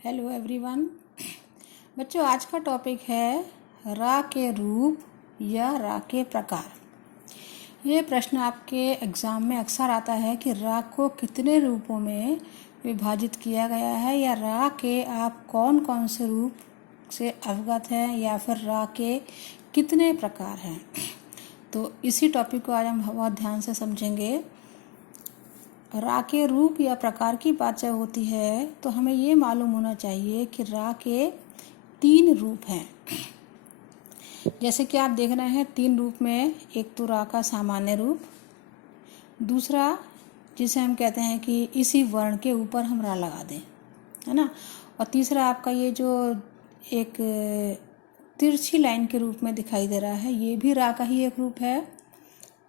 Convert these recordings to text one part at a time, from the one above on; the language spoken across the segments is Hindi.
Hello everyone. बच्चों, आज का टॉपिक है रा के रूप या रा के प्रकार। ये प्रश्न आपके एग्ज़ाम में अक्सर आता है कि रा को कितने रूपों में विभाजित किया गया है, या रा के आप कौन कौन से रूप से अवगत हैं, या फिर रा के कितने प्रकार हैं। तो इसी टॉपिक को आज हम बहुत ध्यान से समझेंगे। रा के रूप या प्रकार की बात जब होती है तो हमें ये मालूम होना चाहिए कि रा के 3 रूप हैं। जैसे कि आप देख रहे हैं 3 रूप में, एक तो रा का सामान्य रूप, दूसरा जिसे हम कहते हैं कि इसी वर्ण के ऊपर हम रा लगा दें, है ना, और तीसरा आपका ये जो एक तिरछी लाइन के रूप में दिखाई दे रहा है, ये भी रा का ही एक रूप है।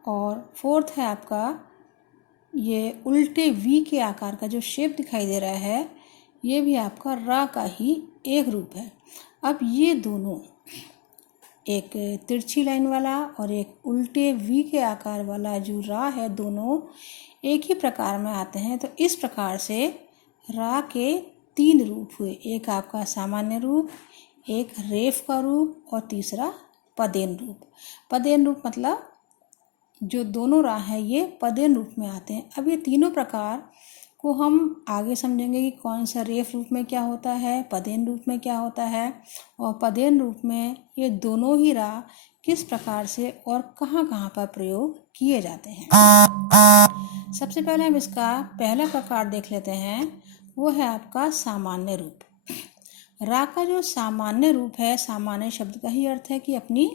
और फोर्थ है आपका ये उल्टे वी के आकार का जो शेप दिखाई दे रहा है, ये भी आपका रा का ही एक रूप है। अब ये दोनों, एक तिरछी लाइन वाला और एक उल्टे वी के आकार वाला जो रा है, दोनों एक ही प्रकार में आते हैं। तो इस प्रकार से रा के 3 रूप हुए, एक आपका सामान्य रूप, एक रेफ का रूप और तीसरा पदेन रूप। पदेन रूप मतलब जो दोनों रा हैं ये पदेन रूप में आते हैं। अब ये तीनों प्रकार को हम आगे समझेंगे कि कौन सा रेफ रूप में क्या होता है, पदेन रूप में क्या होता है, और पदेन रूप में ये दोनों ही रा किस प्रकार से और कहाँ कहाँ पर प्रयोग किए जाते हैं। सबसे पहले हम इसका पहला प्रकार देख लेते हैं, वो है आपका सामान्य रूप। रा का जो सामान्य रूप है, सामान्य शब्द का ही अर्थ है कि अपनी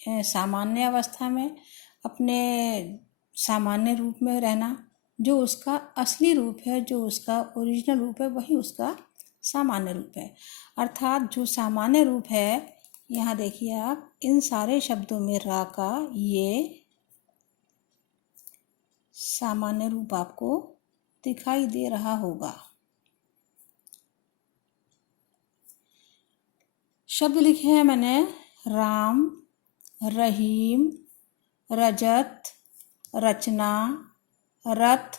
सामान्य अवस्था में, अपने सामान्य रूप में रहना। जो उसका असली रूप है, जो उसका ओरिजिनल रूप है, वही उसका सामान्य रूप है। अर्थात जो सामान्य रूप है, यहाँ देखिए आप इन सारे शब्दों में रा का ये सामान्य रूप आपको दिखाई दे रहा होगा। शब्द लिखे हैं मैंने राम, रहीम, रजत, रचना, रथ,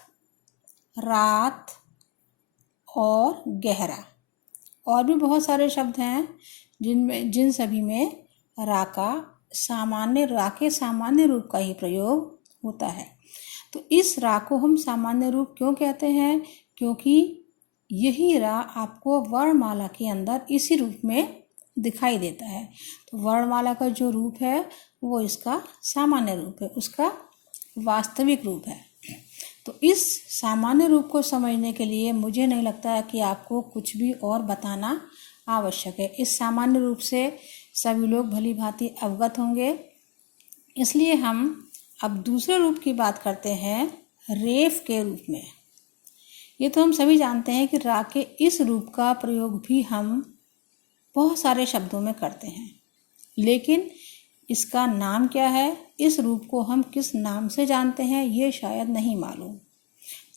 रात और गहरा। और भी बहुत सारे शब्द हैं जिन सभी में रा के सामान्य रूप का ही प्रयोग होता है। तो इस रा को हम सामान्य रूप क्यों कहते हैं? क्योंकि यही रा आपको वर्णमाला के अंदर इसी रूप में दिखाई देता है। तो वर्णमाला का जो रूप है वो इसका सामान्य रूप है, उसका वास्तविक रूप है। तो इस सामान्य रूप को समझने के लिए मुझे नहीं लगता है कि आपको कुछ भी और बताना आवश्यक है। इस सामान्य रूप से सभी लोग भली भांति अवगत होंगे। इसलिए हम अब दूसरे रूप की बात करते हैं, रेफ के रूप में। ये तो हम सभी जानते हैं कि रा के इस रूप का प्रयोग भी हम बहुत सारे शब्दों में करते हैं, लेकिन इसका नाम क्या है, इस रूप को हम किस नाम से जानते हैं, ये शायद नहीं मालूम।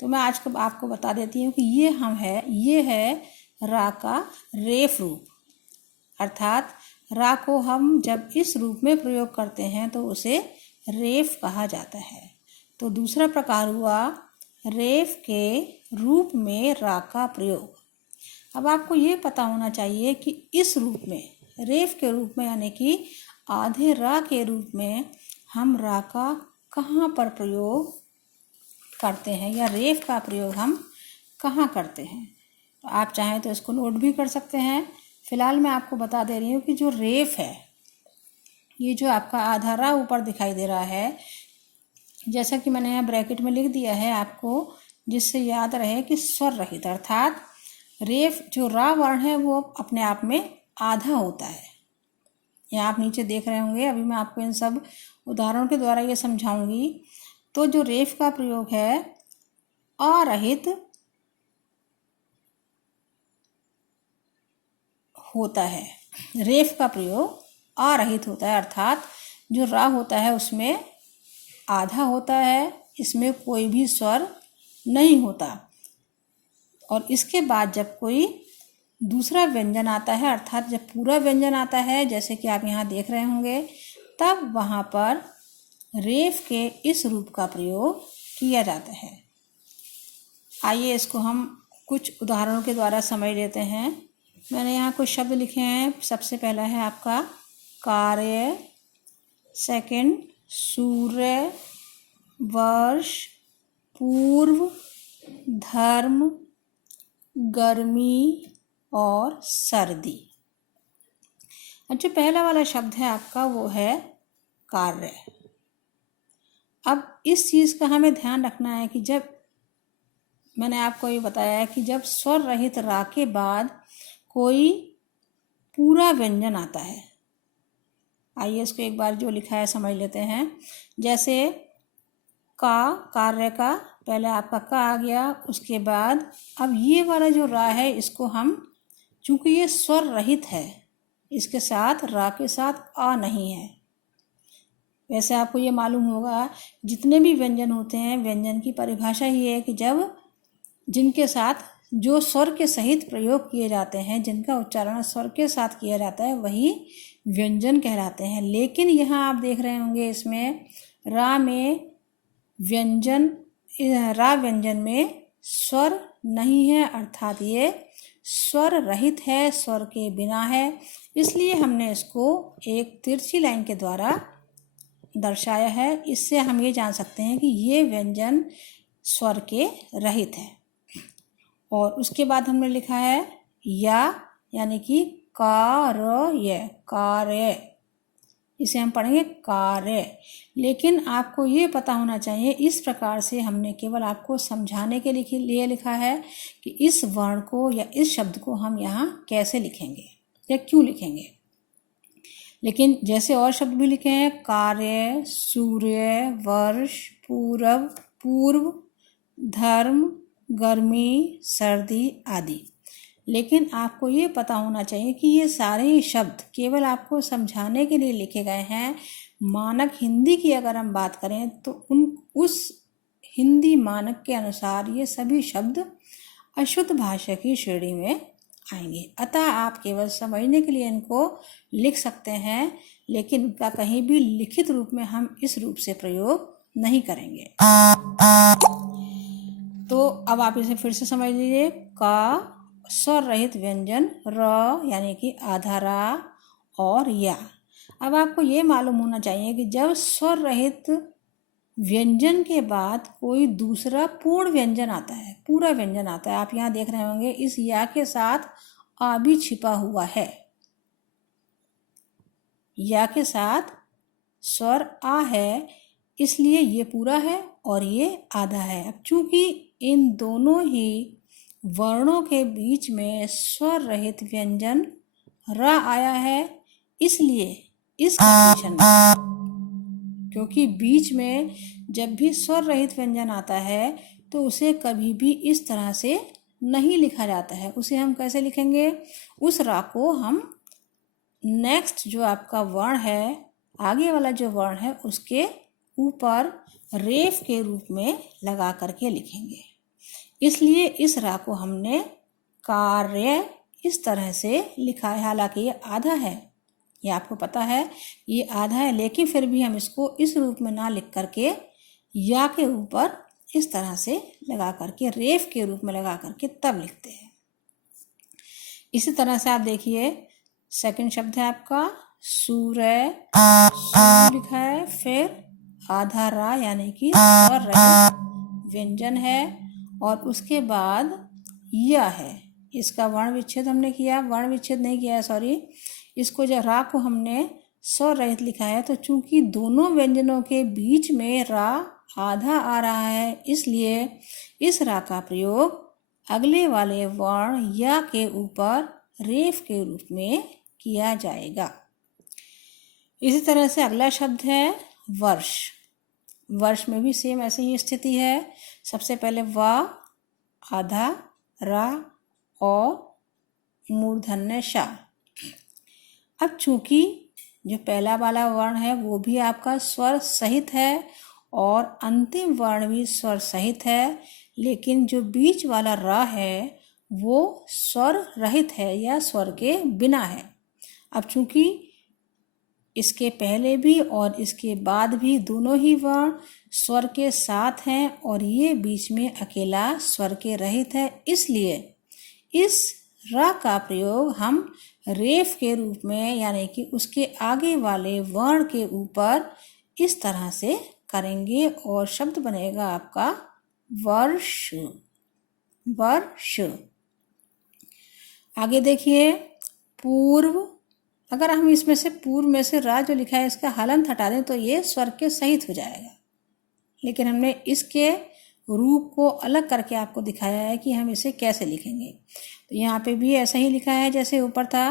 तो मैं आज आपको बता देती हूँ कि ये है रा का रेफ रूप। अर्थात रा को हम जब इस रूप में प्रयोग करते हैं तो उसे रेफ कहा जाता है। तो दूसरा प्रकार हुआ रेफ के रूप में रा का प्रयोग। अब आपको ये पता होना चाहिए कि इस रूप में, रेफ के रूप में, यानी कि आधे रा के रूप में हम रा का कहाँ पर प्रयोग करते हैं, या रेफ का प्रयोग हम कहाँ करते हैं। तो आप चाहें तो इसको नोट भी कर सकते हैं। फिलहाल मैं आपको बता दे रही हूँ कि जो रेफ है, ये जो आपका आधा रा ऊपर दिखाई दे रहा है, जैसा कि मैंने यहाँ ब्रैकेट में लिख दिया है आपको, जिससे याद रहे कि स्वर रहित, अर्थात रेफ जो रा वर्ण है वो अपने आप में आधा होता है। यहाँ आप नीचे देख रहे होंगे, अभी मैं आपको इन सब उदाहरणों के द्वारा ये समझाऊंगी। तो जो रेफ का प्रयोग है अरहित होता है, रेफ का प्रयोग अरहित होता है, अर्थात जो रा होता है उसमें आधा होता है, इसमें कोई भी स्वर नहीं होता। और इसके बाद जब कोई दूसरा व्यंजन आता है, अर्थात जब पूरा व्यंजन आता है, जैसे कि आप यहाँ देख रहे होंगे, तब वहाँ पर रेफ के इस रूप का प्रयोग किया जाता है। आइए इसको हम कुछ उदाहरणों के द्वारा समझ लेते हैं। मैंने यहाँ कुछ शब्द लिखे हैं। सबसे पहला है आपका कार्य, सेकंड सूर्य, वर्ष, पूर्व, धर्म, गर्मी और सर्दी। जो पहला वाला शब्द है आपका वो है कार्य। अब इस चीज़ का हमें ध्यान रखना है कि जब मैंने आपको ये बताया है कि जब स्वर रहित रा के बाद कोई पूरा व्यंजन आता है, आइए इसको एक बार जो लिखा है समझ लेते हैं। जैसे का, कार्य का, पहले आपका का आ गया, उसके बाद अब ये वाला जो रा है इसको हम, चूंकि ये स्वर रहित है, इसके साथ रा के साथ आ नहीं है। वैसे आपको ये मालूम होगा जितने भी व्यंजन होते हैं, व्यंजन की परिभाषा ही है कि जब जिनके साथ जो स्वर के सहित प्रयोग किए जाते हैं, जिनका उच्चारण स्वर के साथ किया जाता है, वही व्यंजन कहलाते हैं। लेकिन यहाँ आप देख रहे होंगे इसमें रा में व्यंजन, रा व्यंजन में स्वर नहीं है, अर्थात ये स्वर रहित है, स्वर के बिना है। इसलिए हमने इसको एक तिरछी लाइन के द्वारा दर्शाया है। इससे हम ये जान सकते हैं कि ये व्यंजन स्वर के रहित है। और उसके बाद हमने लिखा है या, यानी कि कार्य, कार्य, इसे हम पढ़ेंगे कार्य। लेकिन आपको ये पता होना चाहिए, इस प्रकार से हमने केवल आपको समझाने के लिए लिखा है कि इस वर्ण को या इस शब्द को हम यहाँ कैसे लिखेंगे या क्यों लिखेंगे। लेकिन जैसे और शब्द भी लिखे हैं, कार्य, सूर्य, वर्ष, पूर्व, धर्म, गर्मी, सर्दी आदि। लेकिन आपको ये पता होना चाहिए कि ये सारे ही शब्द केवल आपको समझाने के लिए लिखे गए हैं। मानक हिंदी की अगर हम बात करें तो उस हिंदी मानक के अनुसार ये सभी शब्द अशुद्ध भाषा की श्रेणी में आएंगे। अतः आप केवल समझने के लिए इनको लिख सकते हैं, लेकिन इनका कहीं भी लिखित रूप में हम इस रूप से प्रयोग नहीं करेंगे। तो अब आप इसे फिर से समझ लीजिए। का स्वर रहित व्यंजन र, यानी कि आधा रा और या। अब आपको ये मालूम होना चाहिए कि जब स्वर रहित व्यंजन के बाद कोई दूसरा पूर्ण व्यंजन आता है, पूरा व्यंजन आता है, आप यहाँ देख रहे होंगे इस या के साथ आ भी छिपा हुआ है। या के साथ स्वर आ है, इसलिए ये पूरा है और ये आधा है। अब चूंकि इन दोनों ही वर्णों के बीच में स्वर रहित व्यंजन र आया है, इसलिए इस कंडीशन में, क्योंकि बीच में जब भी स्वर रहित व्यंजन आता है तो उसे कभी भी इस तरह से नहीं लिखा जाता है। उसे हम कैसे लिखेंगे? उस रा को हम नेक्स्ट जो आपका वर्ण है, आगे वाला जो वर्ण है, उसके ऊपर रेफ के रूप में लगा करके लिखेंगे। इसलिए इस रा को हमने कार्य इस तरह से लिखा है। हालांकि ये आधा है, ये आपको पता है ये आधा है, लेकिन फिर भी हम इसको इस रूप में ना लिख करके या के ऊपर इस तरह से लगा करके, रेफ के रूप में लगा करके तब लिखते हैं। इसी तरह से आप देखिए, सेकंड शब्द है आपका सूर्य, सूर्य लिखा है, फिर आधा रा यानी कि स्वर रहित व्यंजन है, और उसके बाद या है। इसका वर्ण विच्छेद हमने किया, वर्ण विच्छेद नहीं किया है, सॉरी। इसको जब रा को हमने स्वर रहित लिखा है, तो चूंकि दोनों व्यंजनों के बीच में रा आधा आ रहा है, इसलिए इस रा का प्रयोग अगले वाले वर्ण या के ऊपर रेफ के रूप में किया जाएगा। इसी तरह से अगला शब्द है वर्ष। वर्ष में भी सेम ऐसी ही स्थिति है। सबसे पहले वा, आधा रा और मूर्धन्य शा। अब चूंकि जो पहला वाला वर्ण है वो भी आपका स्वर सहित है और अंतिम वर्ण भी स्वर सहित है, लेकिन जो बीच वाला रा है वो स्वर रहित है या स्वर के बिना है। अब चूंकि इसके पहले भी और इसके बाद भी दोनों ही वर्ण स्वर के साथ हैं और ये बीच में अकेला स्वर के रहित है, इसलिए इस र का प्रयोग हम रेफ के रूप में यानी कि उसके आगे वाले वर्ण के ऊपर इस तरह से करेंगे और शब्द बनेगा आपका वर्ष। वर्ष। आगे देखिए पूर्व। अगर हम इसमें से पूर्व में से रा जो लिखा है इसका हलंत हटा दें तो ये स्वर के सहित हो जाएगा, लेकिन हमने इसके रूप को अलग करके आपको दिखाया है कि हम इसे कैसे लिखेंगे। तो यहाँ पे भी ऐसा ही लिखा है जैसे ऊपर था।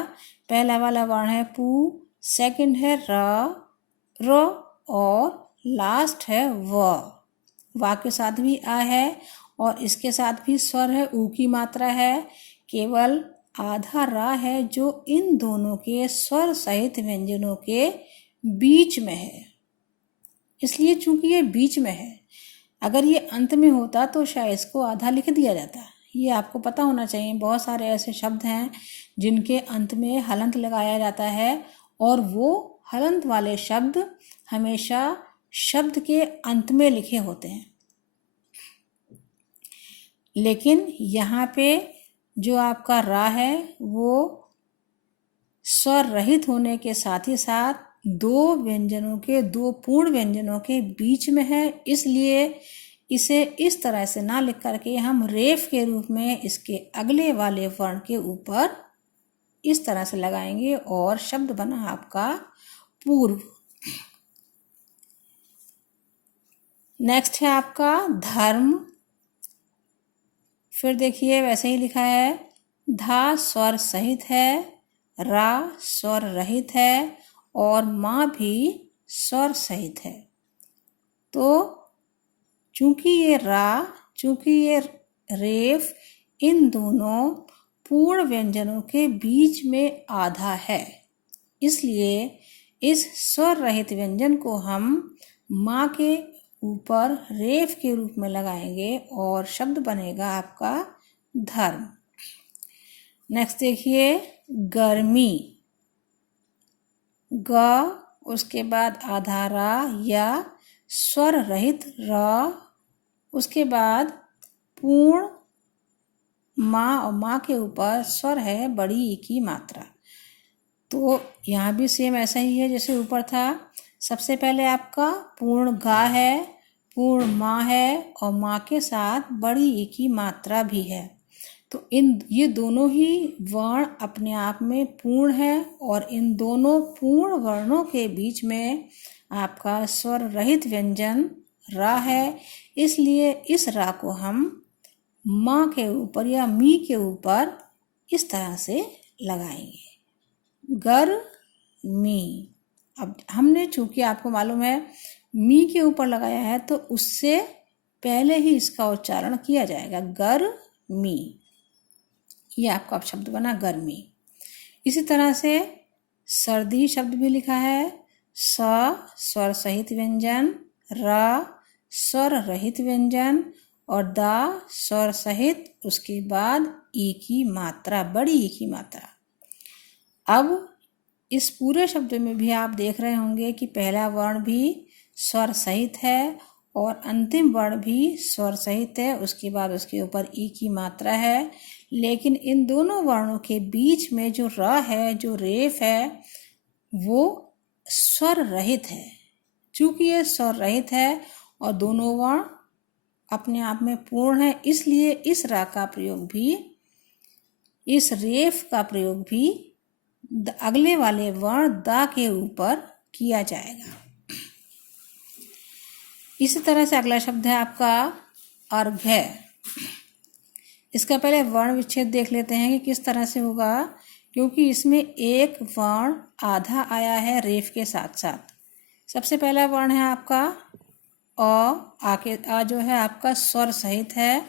पहला वाला वर्ण है पू, सेकंड है र और लास्ट है वा के साथ भी आ है और इसके साथ भी स्वर है, ऊ की मात्रा है। केवल आधा रा है जो इन दोनों के स्वर सहित व्यंजनों के बीच में है, इसलिए चूंकि ये बीच में है, अगर ये अंत में होता तो शायद इसको आधा लिख दिया जाता। ये आपको पता होना चाहिए। बहुत सारे ऐसे शब्द हैं जिनके अंत में हलंत लगाया जाता है और वो हलंत वाले शब्द हमेशा शब्द के अंत में लिखे होते हैं, लेकिन यहाँ पे जो आपका रा है वो स्वर रहित होने के साथ ही साथ दो व्यंजनों के, दो पूर्ण व्यंजनों के बीच में है, इसलिए इसे इस तरह से ना लिख करके हम रेफ के रूप में इसके अगले वाले वर्ण के ऊपर इस तरह से लगाएंगे और शब्द बना आपका पूर्व। नेक्स्ट है आपका धर्म। फिर देखिए वैसे ही लिखा है, धा स्वर सहित है, रा स्वर रहित है और माँ भी स्वर सहित है। तो चूंकि ये रेफ इन दोनों पूर्ण व्यंजनों के बीच में आधा है, इसलिए इस स्वर रहित व्यंजन को हम माँ के ऊपर रेफ के रूप में लगाएंगे और शब्द बनेगा आपका धर्म। नेक्स्ट देखिए गर्मी। ग उसके बाद आधा रा या स्वर रहित र, उसके बाद पूर्ण माँ और माँ के ऊपर स्वर है बड़ी ई की मात्रा। तो यहाँ भी सेम ऐसा ही है जैसे ऊपर था। सबसे पहले आपका पूर्ण गा है, पूर्ण माँ है और माँ के साथ बड़ी ई की मात्रा भी है। तो ये दोनों ही वर्ण अपने आप में पूर्ण है और इन दोनों पूर्ण वर्णों के बीच में आपका स्वर रहित व्यंजन रा है, इसलिए इस रा को हम माँ के ऊपर या मी के ऊपर इस तरह से लगाएंगे। गर मी। अब हमने चूंकि आपको मालूम है मी के ऊपर लगाया है तो उससे पहले ही इसका उच्चारण किया जाएगा, गर मी। ये आपका अब शब्द बना गर्मी। इसी तरह से सर्दी शब्द भी लिखा है। स स्वर सहित व्यंजन, र स्वर रहित व्यंजन और दा स्वर सहित, उसके बाद ई की मात्रा, बड़ी ई की मात्रा। अब इस पूरे शब्द में भी आप देख रहे होंगे कि पहला वर्ण भी स्वर सहित है और अंतिम वर्ण भी स्वर सहित है, उसके बाद उसके ऊपर ई की मात्रा है, लेकिन इन दोनों वर्णों के बीच में जो र है, जो रेफ है, वो स्वर रहित है। चूंकि ये स्वर रहित है और दोनों वर्ण अपने आप में पूर्ण है, इसलिए इस रा का प्रयोग भी, इस रेफ का प्रयोग भी अगले वाले वर्ण दा के ऊपर किया जाएगा। इसी तरह से अगला शब्द है आपका अर्घ्य। इसका पहले वर्ण विच्छेद देख लेते हैं कि किस तरह से होगा, क्योंकि इसमें एक वर्ण आधा आया है रेफ के साथ साथ। सबसे पहला वर्ण है आपका आके आ जो है आपका स्वर सहित है,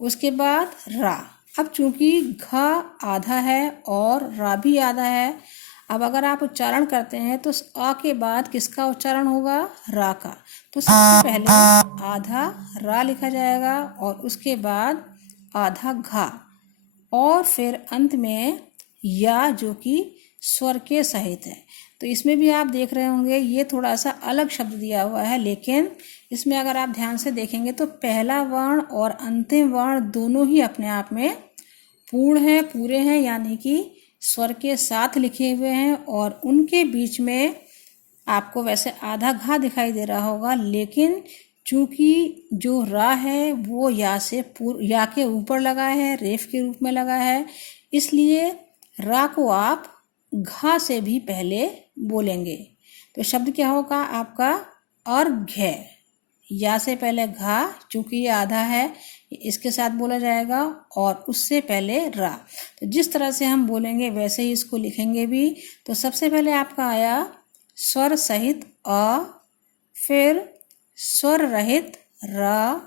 उसके बाद रा। अब चूंकि घ आधा है और रा भी आधा है, अब अगर आप उच्चारण करते हैं तो आ के बाद किसका उच्चारण होगा, रा का। तो सबसे पहले आधा रा लिखा जाएगा और उसके बाद आधा घा और फिर अंत में या जो कि स्वर के सहित है। तो इसमें भी आप देख रहे होंगे ये थोड़ा सा अलग शब्द दिया हुआ है, लेकिन इसमें अगर आप ध्यान से देखेंगे तो पहला वर्ण और अंतिम वर्ण दोनों ही अपने आप में पूर्ण हैं, पूरे हैं, यानी कि स्वर के साथ लिखे हुए हैं और उनके बीच में आपको वैसे आधा घा दिखाई दे रहा होगा, लेकिन चूंकि जो रा है वो या के ऊपर लगा है, रेफ के रूप में लगा है, इसलिए रा को आप घा से भी पहले बोलेंगे। तो शब्द क्या होगा आपका अर्घ्य। या से पहले घा, चूंकि ये आधा है, इसके साथ बोला जाएगा और उससे पहले रा। तो जिस तरह से हम बोलेंगे वैसे ही इसको लिखेंगे भी। तो सबसे पहले आपका आया स्वर सहित अ, फिर स्वर रहित र,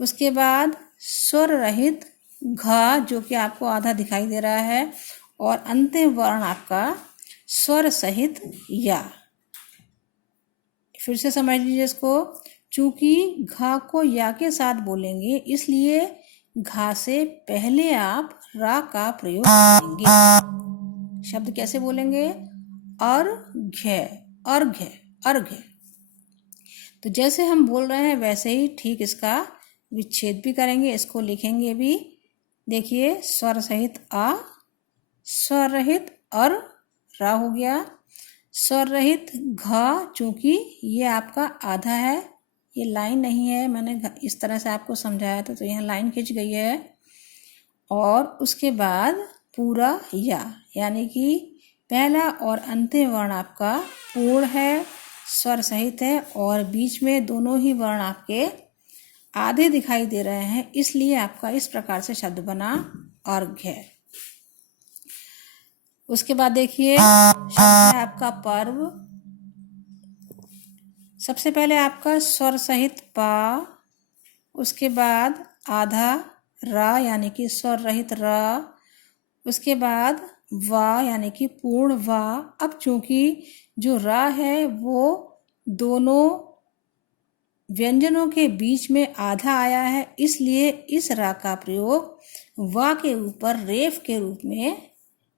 उसके बाद स्वर रहित घ जो कि आपको आधा दिखाई दे रहा है, और अंतिम वर्ण आपका स्वर सहित या। फिर से समझ लीजिए इसको। चूंकि घा को या के साथ बोलेंगे, इसलिए घा से पहले आप रा का प्रयोग करेंगे। शब्द कैसे बोलेंगे? अर्घ्य, अर्घ्य, अर्घ्य। तो जैसे हम बोल रहे हैं वैसे ही ठीक इसका विच्छेद भी करेंगे, इसको लिखेंगे भी। देखिए, स्वर सहित आ, स्वर रहित अर, रा हो गया। स्वर रहित घ, चूंकि ये आपका आधा है, ये लाइन नहीं है, मैंने इस तरह से आपको समझाया था तो यहाँ लाइन खिंच गई है। और उसके बाद पूरा या, यानी कि पहला और अंतिम वर्ण आपका पूर्ण है, स्वर सहित है, और बीच में दोनों ही वर्ण आपके आधे दिखाई दे रहे हैं, इसलिए आपका इस प्रकार से शब्द बना अर्घ्य। उसके बाद देखिए शब्द है आपका पर्व। सबसे पहले आपका स्वर सहित पा, उसके बाद आधा रा यानी कि स्वर रहित रा, उसके बाद वा यानी कि पूर्ण वा। अब चूंकि जो रा है वो दोनों व्यंजनों के बीच में आधा आया है, इसलिए इस रा का प्रयोग वा के ऊपर रेफ के रूप में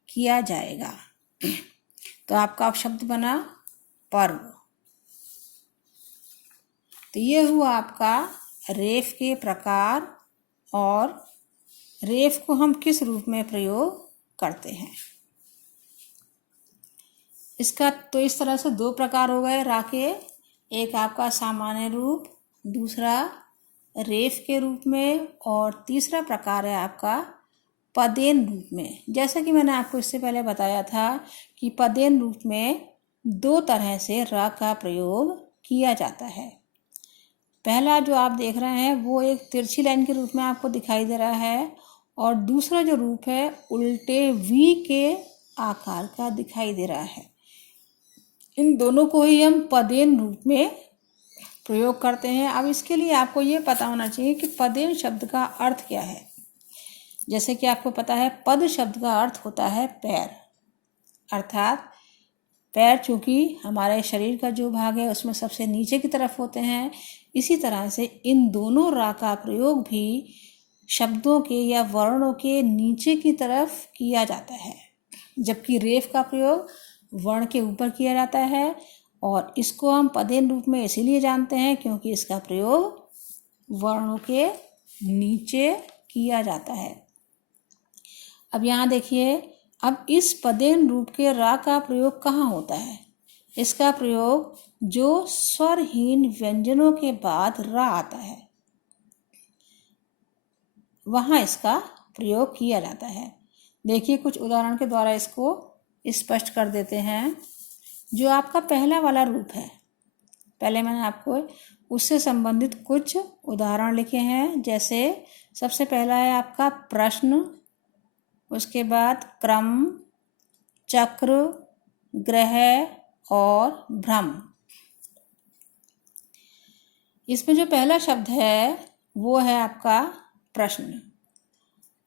किया जाएगा। तो आपका शब्द बना पर्व। तो ये हुआ आपका रेफ के प्रकार और रेफ को हम किस रूप में प्रयोग करते हैं। इसका तो इस तरह से दो प्रकार हो गए रा के। एक आपका सामान्य रूप, दूसरा रेफ के रूप में, और तीसरा प्रकार है आपका पदेन रूप में। जैसा कि मैंने आपको इससे पहले बताया था कि पदेन रूप में दो तरह से रा का प्रयोग किया जाता है। पहला जो आप देख रहे हैं वो एक तिरछी लाइन के रूप में आपको दिखाई दे रहा है, और दूसरा जो रूप है उल्टे वी के आकार का दिखाई दे रहा है। इन दोनों को ही हम पदेन रूप में प्रयोग करते हैं। अब इसके लिए आपको ये पता होना चाहिए कि पदेन शब्द का अर्थ क्या है। जैसे कि आपको पता है पद शब्द का अर्थ होता है पैर, अर्थात पैर चूंकि हमारे शरीर का जो भाग है उसमें सबसे नीचे की तरफ होते हैं, इसी तरह से इन दोनों रा का प्रयोग भी शब्दों के या वर्णों के नीचे की तरफ किया जाता है, जबकि रेफ का प्रयोग वर्ण के ऊपर किया जाता है। और इसको हम पदेन रूप में इसीलिए जानते हैं क्योंकि इसका प्रयोग वर्णों के नीचे किया जाता है। अब यहाँ देखिए, अब इस पदेन रूप के रा का प्रयोग कहाँ होता है? इसका प्रयोग जो स्वरहीन व्यंजनों के बाद रा आता है वहाँ इसका प्रयोग किया जाता है। देखिए, कुछ उदाहरण के द्वारा इसको स्पष्ट कर देते हैं। जो आपका पहला वाला रूप है, पहले मैंने आपको उससे संबंधित कुछ उदाहरण लिखे हैं। जैसे सबसे पहला है आपका प्रश्न, उसके बाद क्रम, चक्र, ग्रह और भ्रम। इसमें जो पहला शब्द है वो है आपका प्रश्न।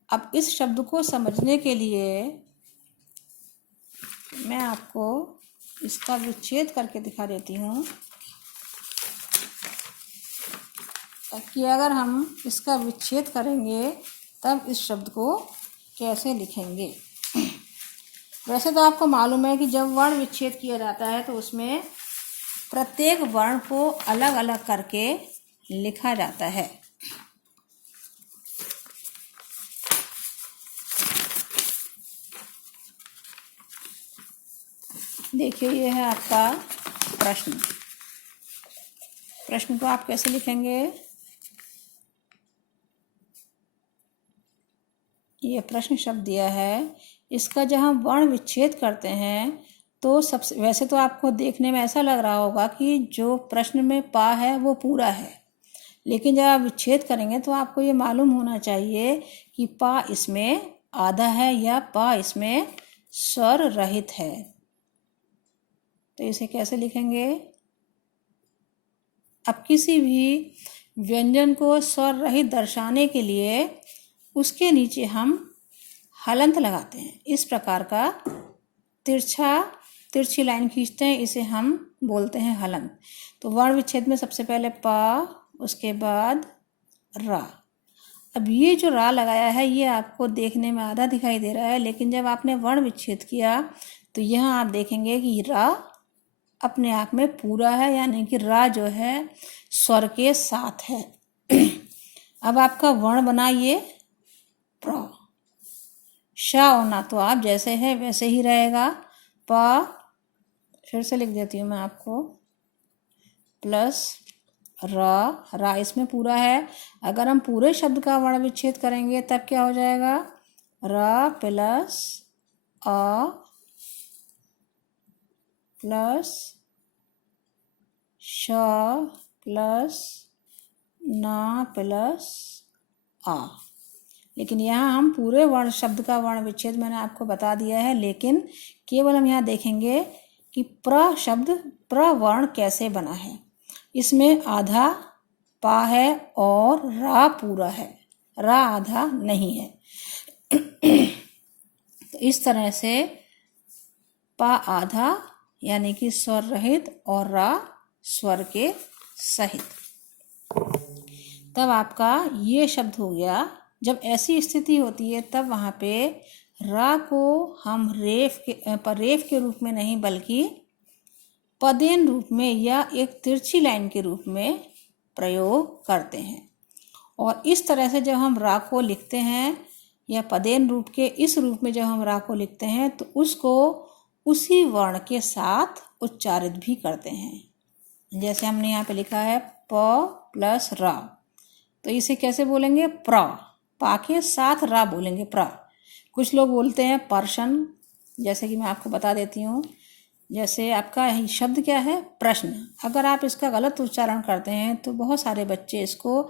अब इस शब्द को समझने के लिए मैं आपको इसका विच्छेद करके दिखा देती हूँ कि अगर हम इसका विच्छेद करेंगे तब इस शब्द को कैसे लिखेंगे। वैसे तो आपको मालूम है कि जब वर्ण विच्छेद किया जाता है तो उसमें प्रत्येक वर्ण को अलग अलग करके लिखा जाता है। देखिए ये है आपका प्रश्न। प्रश्न को आप कैसे लिखेंगे? ये प्रश्न शब्द दिया है, इसका जब हम वर्ण विच्छेद करते हैं तो सबसे वैसे तो आपको देखने में ऐसा लग रहा होगा कि जो प्रश्न में पा है वो पूरा है, लेकिन जब आप विच्छेद करेंगे तो आपको ये मालूम होना चाहिए कि पा इसमें आधा है या पा इसमें स्वर रहित है। तो इसे कैसे लिखेंगे? अब किसी भी व्यंजन को स्वर रहित दर्शाने के लिए उसके नीचे हम हलंत लगाते हैं। इस प्रकार का तिरछी लाइन खींचते हैं, इसे हम बोलते हैं हलंत। तो वर्ण विच्छेद में सबसे पहले पा, उसके बाद रा। अब ये जो रा लगाया है ये आपको देखने में आधा दिखाई दे रहा है, लेकिन जब आपने वर्ण विच्छेद किया तो यहाँ आप देखेंगे कि रा अपने आप में पूरा है, यानी कि रा जो है स्वर के साथ है। अब आपका वर्ण बना ये प्र। शा होना तो आप जैसे है वैसे ही रहेगा। पा, फिर से लिख देती हूँ मैं आपको, प्लस रा इसमें पूरा है। अगर हम पूरे शब्द का वर्ण विच्छेद करेंगे तब क्या हो जाएगा? रा प्लस आ प्लस श प्लस ना प्लस आ। लेकिन यहाँ हम पूरे वर्ण शब्द का वर्ण विच्छेद मैंने आपको बता दिया है, लेकिन केवल हम यहाँ देखेंगे कि प्र शब्द, प्र वर्ण कैसे बना है। इसमें आधा पा है और रा पूरा है, रा आधा नहीं है। तो इस तरह से पा आधा यानी कि स्वर रहित और रा स्वर के सहित। तब आपका ये शब्द हो गया। जब ऐसी स्थिति होती है तब वहाँ पे रा को हम रेफ के रूप में नहीं बल्कि पदेन रूप में या एक तिरछी लाइन के रूप में प्रयोग करते हैं। और इस तरह से जब हम रा को लिखते हैं या पदेन रूप के इस रूप में जब हम रा को लिखते हैं तो उसको उसी वर्ण के साथ उच्चारित भी करते हैं। जैसे हमने यहाँ पे लिखा है प प्लस रा, तो इसे कैसे बोलेंगे? प्र। पा के साथ रा बोलेंगे प्र। कुछ लोग बोलते हैं पर्शन, जैसे कि मैं आपको बता देती हूँ। जैसे आपका शब्द क्या है? प्रश्न। अगर आप इसका गलत उच्चारण करते हैं तो बहुत सारे बच्चे इसको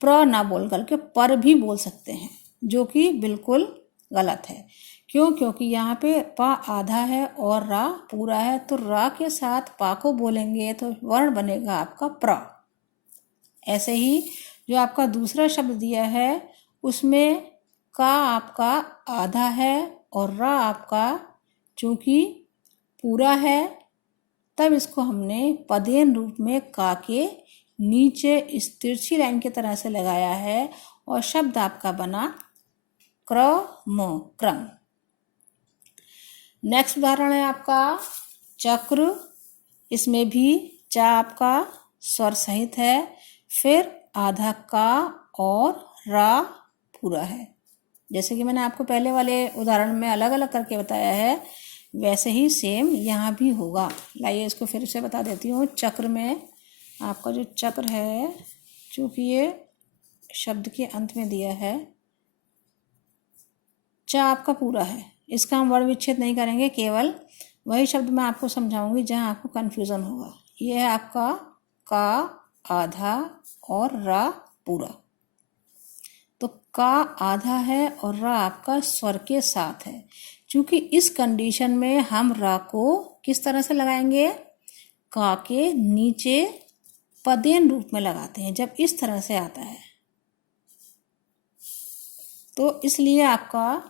प्र ना बोल करके पर भी बोल सकते हैं, जो कि बिल्कुल गलत है। क्यों? क्योंकि यहाँ पे पा आधा है और रा पूरा है, तो रा के साथ पा को बोलेंगे तो वर्ण बनेगा आपका प्र। ऐसे ही जो आपका दूसरा शब्द दिया है उसमें का आपका आधा है और रा आपका चूंकि पूरा है, तब इसको हमने पदेन रूप में का के नीचे इस तिरछी लाइन की तरह से लगाया है और शब्द आपका बना क्रम। नेक्स्ट उदाहरण है आपका चक्र। इसमें भी चा आपका स्वर सहित है, फिर आधा का और रा पूरा है। जैसे कि मैंने आपको पहले वाले उदाहरण में अलग अलग करके बताया है, वैसे ही सेम यहाँ भी होगा। लाइए इसको फिर से बता देती हूँ। चक्र में आपका जो चक्र है, चूँकि ये शब्द के अंत में दिया है, चा आपका पूरा है, इसका हम वर्ण विच्छेद नहीं करेंगे, केवल वही शब्द मैं आपको समझाऊंगी जहाँ आपको कन्फ्यूज़न होगा। ये है आपका का आधा और रा पूरा। तो का आधा है और रा आपका स्वर के साथ है। क्योंकि इस कंडीशन में हम रा को किस तरह से लगाएंगे? का के नीचे पदेन रूप में लगाते हैं। जब इस तरह से आता है तो इसलिए आपका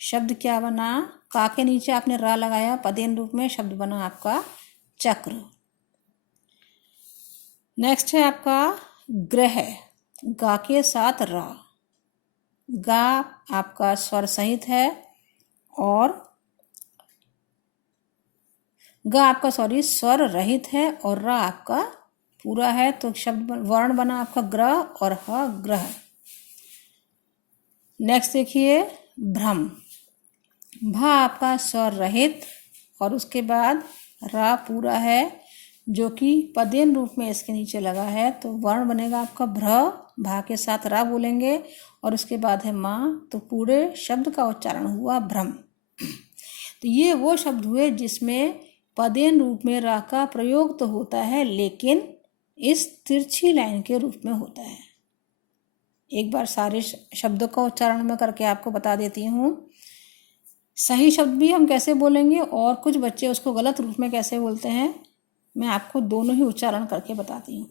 शब्द क्या बना? का के नीचे आपने रा लगाया, पदेन रूप में शब्द बना आपका चक्र। नेक्स्ट है आपका ग्रह। गा के साथ रा। गा आपका स्वर सहित है और गा आपका स्वर रहित है और रा आपका पूरा है, तो शब्द वर्ण बना आपका ग्रह और ह ग्रह। नेक्स्ट देखिए भ्रम। भा आपका स्वर रहित और उसके बाद रा पूरा है जो कि पदेन रूप में इसके नीचे लगा है, तो वर्ण बनेगा आपका भ्र, भा के साथ रा बोलेंगे और उसके बाद है माँ, तो पूरे शब्द का उच्चारण हुआ भ्रम। तो ये वो शब्द हुए जिसमें पदेन रूप में रा का प्रयोग तो होता है लेकिन इस तिरछी लाइन के रूप में होता है। एक बार सारे शब्दों का उच्चारण मैं करके आपको बता देती हूँ। सही शब्द भी हम कैसे बोलेंगे और कुछ बच्चे उसको गलत रूप में कैसे बोलते हैं, मैं आपको दोनों ही उच्चारण करके बताती हूँ।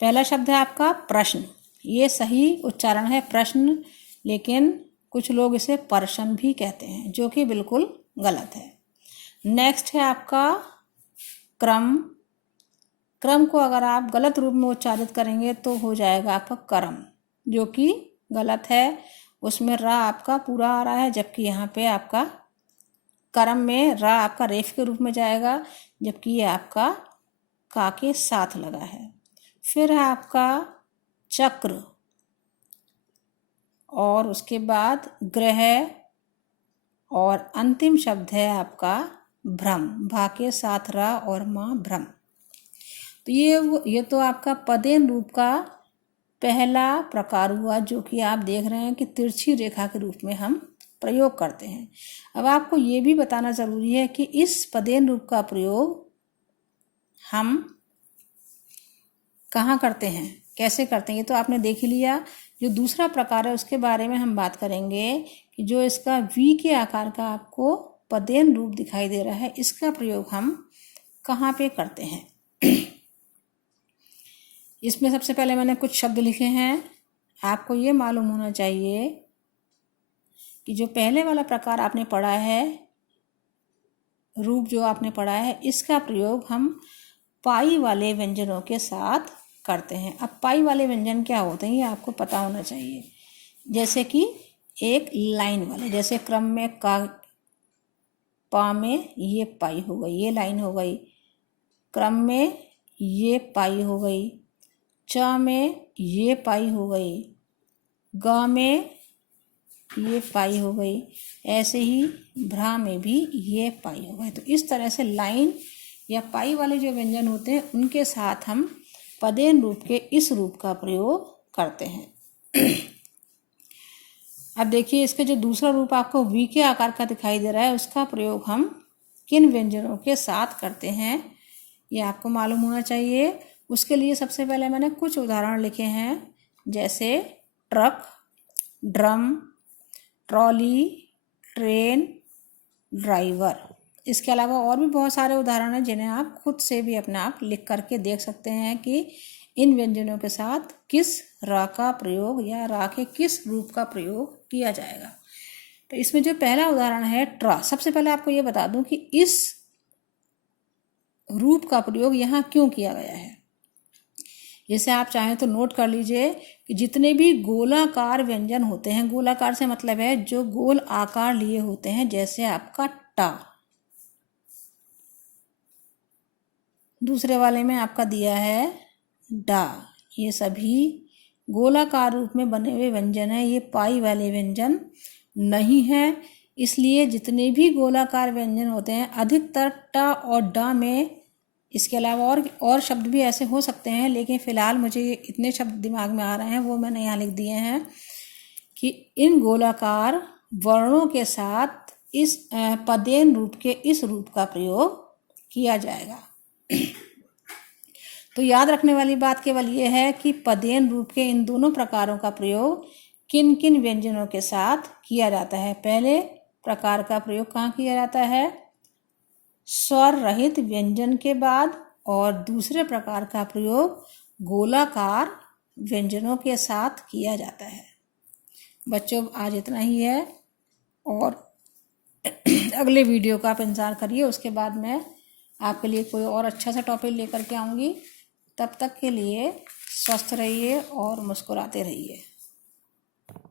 पहला शब्द है आपका प्रश्न। ये सही उच्चारण है प्रश्न, लेकिन कुछ लोग इसे प्रश्न भी कहते हैं जो कि बिल्कुल गलत है। नेक्स्ट है आपका क्रम। क्रम को अगर आप गलत रूप में उच्चारित करेंगे तो हो जाएगा आपका कर्म, जो कि गलत है। उसमें रा आपका पूरा आ रहा है, जबकि यहाँ पे आपका कर्म में रा आपका रेफ के रूप में जाएगा, जबकि ये आपका का के साथ लगा है। फिर है आपका चक्र और उसके बाद ग्रह और अंतिम शब्द है आपका भ्रम, भा के साथ रा और माँ भ्रम। तो ये तो आपका पदेन रूप का पहला प्रकार हुआ जो कि आप देख रहे हैं कि तिरछी रेखा के रूप में हम प्रयोग करते हैं। अब आपको ये भी बताना ज़रूरी है कि इस पदेन रूप का प्रयोग हम कहाँ करते हैं, कैसे करते हैं, ये तो आपने देख ही लिया। जो दूसरा प्रकार है उसके बारे में हम बात करेंगे कि जो इसका वी के आकार का आपको पदेन रूप दिखाई दे रहा है, इसका प्रयोग हम कहाँ पे करते हैं। इसमें सबसे पहले मैंने कुछ शब्द लिखे हैं। आपको ये मालूम होना चाहिए कि जो पहले वाला प्रकार आपने पढ़ा है, रूप जो आपने पढ़ा है, इसका प्रयोग हम पाई वाले व्यंजनों के साथ करते हैं। अब पाई वाले व्यंजन क्या होते हैं ये आपको पता होना चाहिए। जैसे कि एक लाइन वाले, जैसे क्रम में का, पा में ये पाई हो गई, ये लाइन हो गई। क्रम में ये पाई हो गई, च में ये पाई हो गई, ग में ये पाई हो गई, ऐसे ही भ्रा में भी ये पाई हो गई। तो इस तरह से लाइन या पाई वाले जो व्यंजन होते हैं उनके साथ हम पदेन रूप के इस रूप का प्रयोग करते हैं। अब देखिए इसके जो दूसरा रूप आपको वी के आकार का दिखाई दे रहा है, उसका प्रयोग हम किन व्यंजनों के साथ करते हैं ये आपको मालूम होना चाहिए। उसके लिए सबसे पहले मैंने कुछ उदाहरण लिखे हैं, जैसे truck, drum, trolley, train, driver. इसके अलावा और भी बहुत सारे उदाहरण हैं जिन्हें आप खुद से भी अपने आप लिख करके देख सकते हैं कि इन व्यंजनों के साथ किस रा का प्रयोग या रा के किस रूप का प्रयोग किया जाएगा। तो इसमें जो पहला उदाहरण है ट्रा, सबसे पहले आपको ये बता दूं कि इस रूप का प्रयोग यहाँ क्यों किया गया है। जैसे आप चाहें तो नोट कर लीजिए कि जितने भी गोलाकार व्यंजन होते हैं, गोलाकार से मतलब है जो गोल आकार लिए होते हैं, जैसे आपका टा, दूसरे वाले में आपका दिया है डा, ये सभी गोलाकार रूप में बने हुए व्यंजन है। ये पाई वाले व्यंजन नहीं है। इसलिए जितने भी गोलाकार व्यंजन होते हैं अधिकतर टा और डा में, इसके अलावा और शब्द भी ऐसे हो सकते हैं, लेकिन फ़िलहाल मुझे इतने शब्द दिमाग में आ रहे हैं वो मैंने यहाँ लिख दिए हैं कि इन गोलाकार वर्णों के साथ इस पदेन रूप के इस रूप का प्रयोग किया जाएगा। तो याद रखने वाली बात केवल ये है कि पदेन रूप के इन दोनों प्रकारों का प्रयोग किन किन व्यंजनों के साथ किया जाता है। पहले प्रकार का प्रयोग कहाँ किया जाता है, स्वर रहित व्यंजन के बाद, और दूसरे प्रकार का प्रयोग गोलाकार व्यंजनों के साथ किया जाता है। बच्चों आज इतना ही है और अगले वीडियो का आप इंतज़ार करिए, उसके बाद मैं आपके लिए कोई और अच्छा सा टॉपिक लेकर के आऊँगी। तब तक के लिए स्वस्थ रहिए और मुस्कुराते रहिए।